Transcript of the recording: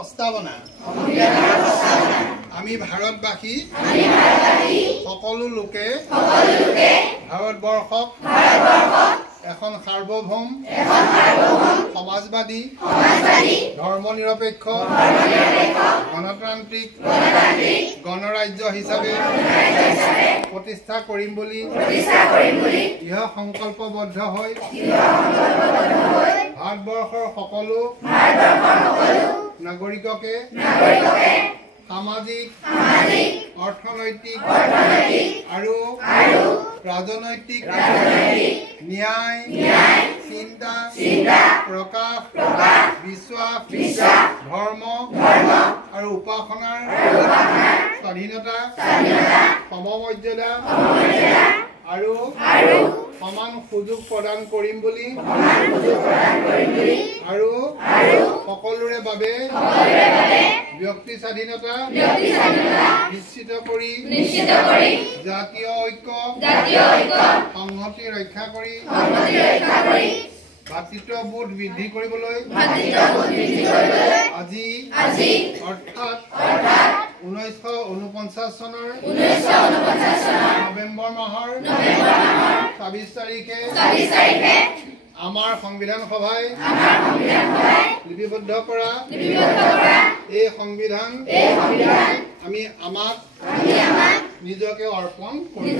প্ৰস্তাৱনা আমি ভাৰতবাসী সকলো লোকে ভাৰতবৰ্ষক এখন সাৰ্বভৌম সমাজবাদী ধৰ্মনিৰপেক্ষ গণতান্ত্ৰিক গণৰাজ্য হিচাপে প্ৰতিষ্ঠা কৰিম বুলি দৃঢ় সংকল্পবদ্ধ হৈ ভাৰতবৰ্ষৰ সকলো নাগৰিককে সামাজিক অৰ্থনৈতিক আৰু ৰাজনৈতিক ন্যায় চিন্তা প্ৰকাশ বিশ্বাস ধৰ্ম আৰু উপাসনাৰ স্বাধীনতা সমমৰ্যাদা আৰু সমান সুযোগ প্ৰদান কৰিম বুলি আৰু সকলোৰে বাবে ব্যক্তি স্বাধীনতা নিশ্চিত কৰি জাতীয় ঐক্য সংহতি ৰক্ষা কৰি ভাতৃত্ববোধ বৃদ্ধি কৰিবলৈ আজি অৰ্থাৎ 1949 চনৰ নৱেম্বৰ মাহৰ 26 তাৰিখে আমাৰ সংবিধান সভাই লিপিবদ্ধ কৰা এই সংবিধান আমি আমাক নিজকে অৰ্পণ কৰিম।